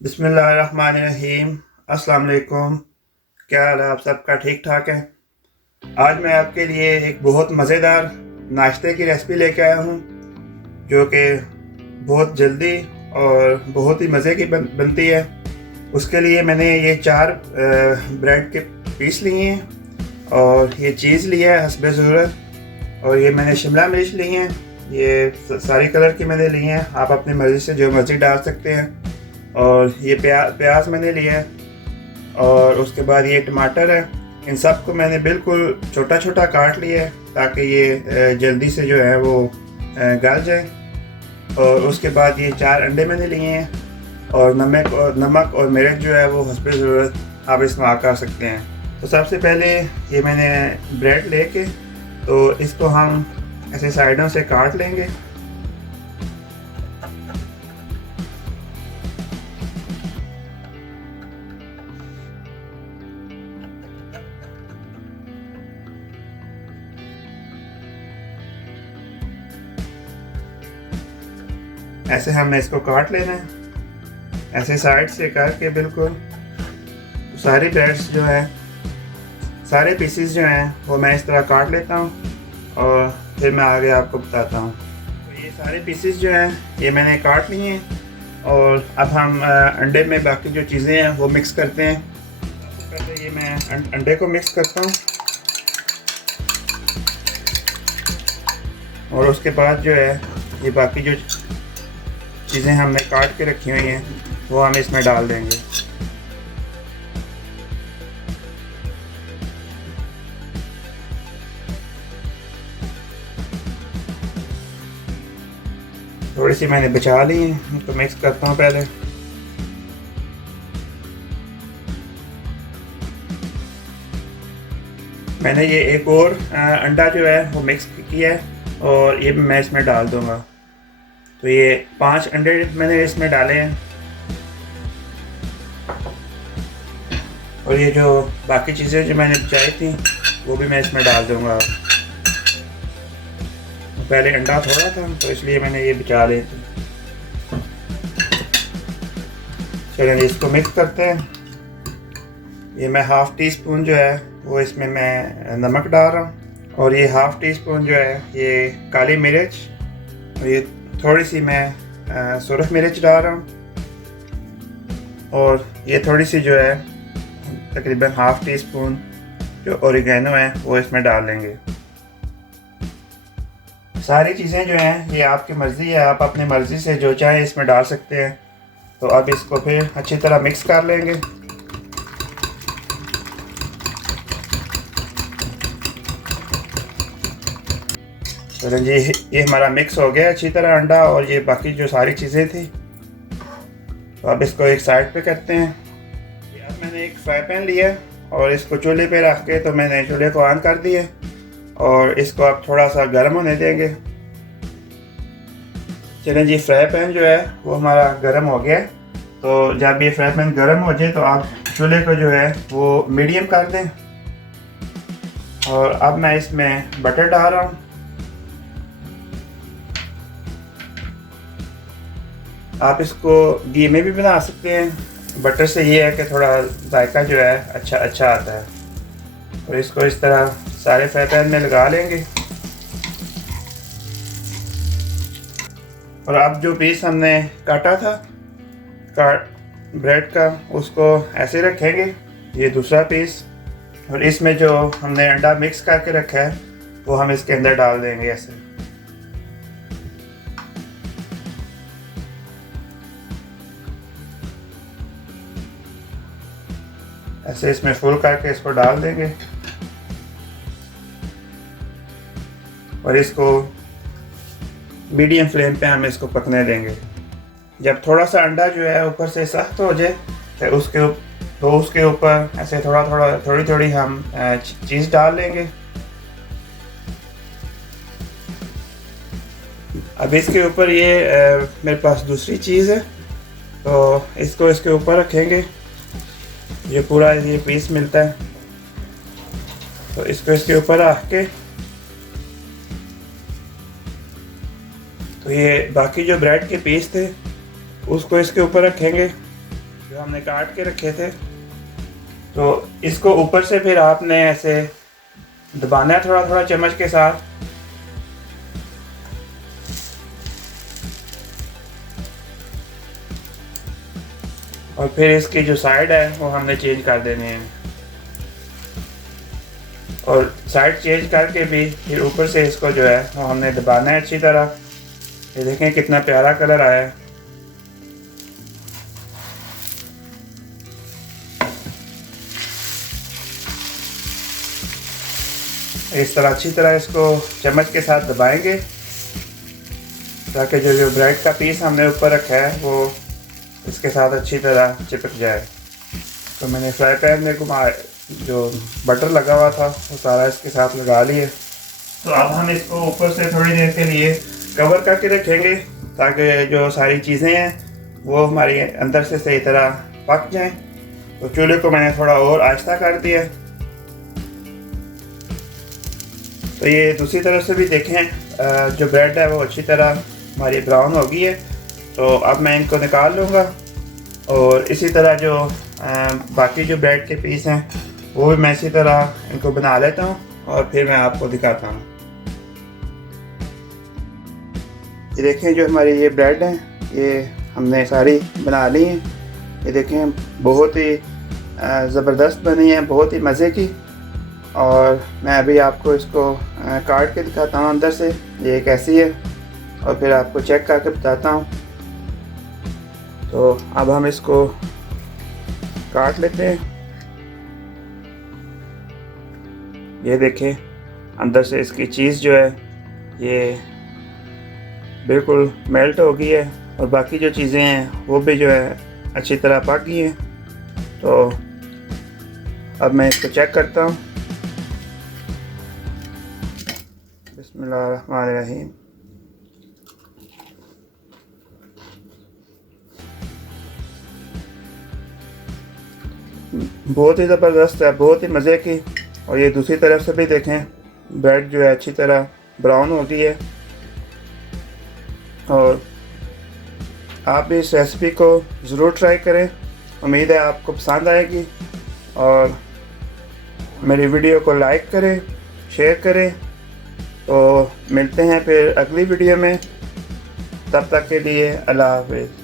बिस्मिल्लाहिर्रहमानिर्रहीम। अस्सलाम वालेकुम। क्या हाल है आप सबका? ठीक ठाक है। आज मैं आपके लिए एक बहुत मज़ेदार नाश्ते की रेसिपी लेके आया हूँ जो कि बहुत जल्दी और बहुत ही मज़े की बनती है। उसके लिए मैंने ये 4 ब्रेड के पीस लिए हैं और ये चीज़ लिया है हस्बे ज़रूरत, और ये मैंने शिमला मिर्च ली हैं। ये सारी कलर की मैंने ली हैं, आप अपनी मर्ज़ी से जो मर्ज़ी डाल सकते हैं। और ये प्याज मैंने लिया है, और उसके बाद ये टमाटर है। इन सब को मैंने बिल्कुल छोटा छोटा काट लिया है ताकि ये जल्दी से जो है वो गल जाए। और उसके बाद ये 4 अंडे मैंने लिए हैं, और नमक और मिर्च जो है वो हस्बे ज़रूरत आप इस्तेमाल कर सकते हैं। तो सबसे पहले ये मैंने ब्रेड लेके तो इसको हम ऐसे साइडों से काट लेंगे। ऐसे हमने इसको काट लेना है, ऐसे साइड से करके बिल्कुल सारी ब्रेड्स जो है, सारे पीसीस जो हैं वो मैं इस तरह काट लेता हूँ और फिर मैं आगे आपको बताता हूँ। तो ये सारे पीसीस जो हैं ये मैंने काट लिए हैं, और अब हम अंडे में बाकी जो चीज़ें हैं वो मिक्स करते हैं। सबसे पहले ये मैं अंडे को मिक्स करता हूँ, और उसके बाद जो है ये बाकी जो चीज़ें हमने काट के रखी हुई हैं वो हम इसमें डाल देंगे। थोड़ी सी मैंने बचा ली है, तो मिक्स करता हूँ पहले। मैंने ये एक और अंडा जो है वो मिक्स किया है, और ये मैं इसमें डाल दूँगा। तो ये 5 अंडे मैंने इसमें डाले हैं, और ये जो बाकी चीज़ें जो मैंने बचाई थी वो भी मैं इसमें डाल दूँगा। पहले अंडा थोड़ा था तो इसलिए मैंने ये बचा लिए थे। चलिए इसको मिक्स करते हैं। ये मैं हाफ़ टी स्पून जो है वो इसमें मैं नमक डाल रहा हूँ, और ये हाफ़ टी स्पून जो है ये काली मिर्च, और ये थोड़ी सी मैं सुरख मिर्च डाल रहा हूँ, और ये थोड़ी सी जो है तकरीबन हाफ़ टी स्पून जो ओरिगेनो है वो इसमें डाल लेंगे। सारी चीज़ें जो हैं ये आपकी मर्ज़ी है, आप अपनी मर्ज़ी से जो चाहें इसमें डाल सकते हैं। तो अब इसको फिर अच्छी तरह मिक्स कर लेंगे। चलो जी, ये हमारा मिक्स हो गया अच्छी तरह अंडा और ये बाकी जो सारी चीज़ें थी। तो अब इसको एक साइड पे करते हैं। अब मैंने एक फ्राई पैन लिया और इसको चूल्हे पे रख के तो मैंने चूल्हे को ऑन कर दिया, और इसको अब थोड़ा सा गर्म होने देंगे। चलें जी, फ्राई पैन जो है वो हमारा गर्म हो गया। तो जब ये फ्राई पैन गर्म हो जाए तो आप चूल्हे को जो है वो मीडियम कर दें, और अब मैं इसमें बटर डाल रहा हूँ। आप इसको घी में भी बना सकते हैं। बटर से ये है कि थोड़ा जायका जो है अच्छा आता है। और इसको इस तरह सारे फ्राई पैन में लगा लेंगे, और अब जो पीस हमने काटा था ब्रेड का उसको ऐसे रखेंगे, ये दूसरा पीस, और इसमें जो हमने अंडा मिक्स करके रखा है वो हम इसके अंदर डाल देंगे। ऐसे इसमें फुल करके इसको डाल देंगे, और इसको मीडियम फ्लेम पे हम इसको पकने देंगे। जब थोड़ा सा अंडा जो है ऊपर से सख्त हो जाए तो उसके ऊपर ऐसे थोड़ी थोड़ी हम चीज़ डाल लेंगे। अब इसके ऊपर ये मेरे पास दूसरी चीज़ है, तो इसको इसके ऊपर रखेंगे। ये पूरा ये पीस मिलता है, तो इसको इसके ऊपर रख के तो ये बाकी जो ब्रेड के पीस थे उसको इसके ऊपर रखेंगे, जो हमने काट के रखे थे। तो इसको ऊपर से फिर आपने ऐसे दबाना है थोड़ा थोड़ा चम्मच के साथ। और फिर इसकी जो साइड है वो हमने चेंज कर देने हैं। और साइड चेंज करके भी फिर ऊपर से इसको जो है वो हमने दबाना है अच्छी तरह। ये देखें कितना प्यारा कलर आया है। इस तरह अच्छी तरह इसको चम्मच के साथ दबाएंगे ताकि जो ब्रेड का पीस हमने ऊपर रखा है वो इसके साथ अच्छी तरह चिपक जाए। तो मैंने फ्राई पैन में जो बटर लगा हुआ था वो सारा इसके साथ लगा लिए। तो अब हम इसको ऊपर से थोड़ी देर के लिए कवर करके रखेंगे ताकि जो सारी चीज़ें हैं वो हमारी अंदर से सही तरह पक जाएं। तो चूल्हे को मैंने थोड़ा और आहिस्ता कर दिया। तो ये दूसरी तरफ से भी देखें जो ब्रेड है वो अच्छी तरह हमारी ब्राउन हो गई है। तो अब मैं इनको निकाल लूँगा और इसी तरह जो बाकी जो ब्रेड के पीस हैं वो भी मैं इसी तरह इनको बना लेता हूँ और फिर मैं आपको दिखाता हूँ। ये देखें जो हमारी ये ब्रेड हैं ये हमने सारी बना ली हैं। ये देखें बहुत ही ज़बरदस्त बनी है, बहुत ही मज़े की। और मैं अभी आपको इसको काट के दिखाता हूँ अंदर से ये कैसी है और फिर आपको चेक करके बताता हूँ। तो अब हम इसको काट लेते हैं। ये देखें अंदर से इसकी चीज़ जो है ये बिल्कुल मेल्ट हो गई है और बाकी जो चीज़ें हैं वो भी जो है अच्छी तरह पक गई हैं। तो अब मैं इसको चेक करता हूँ। बिस्मिल्लाहिर्रहमानिर्रहीम। बहुत ही ज़बरदस्त है, बहुत ही मज़े की। और ये दूसरी तरफ से भी देखें ब्रेड जो है अच्छी तरह ब्राउन हो गई है। और आप भी इस रेसिपी को ज़रूर ट्राई करें, उम्मीद है आपको पसंद आएगी। और मेरी वीडियो को लाइक करें, शेयर करें। तो मिलते हैं फिर अगली वीडियो में, तब तक के लिए अल्लाह हाफ़िज़।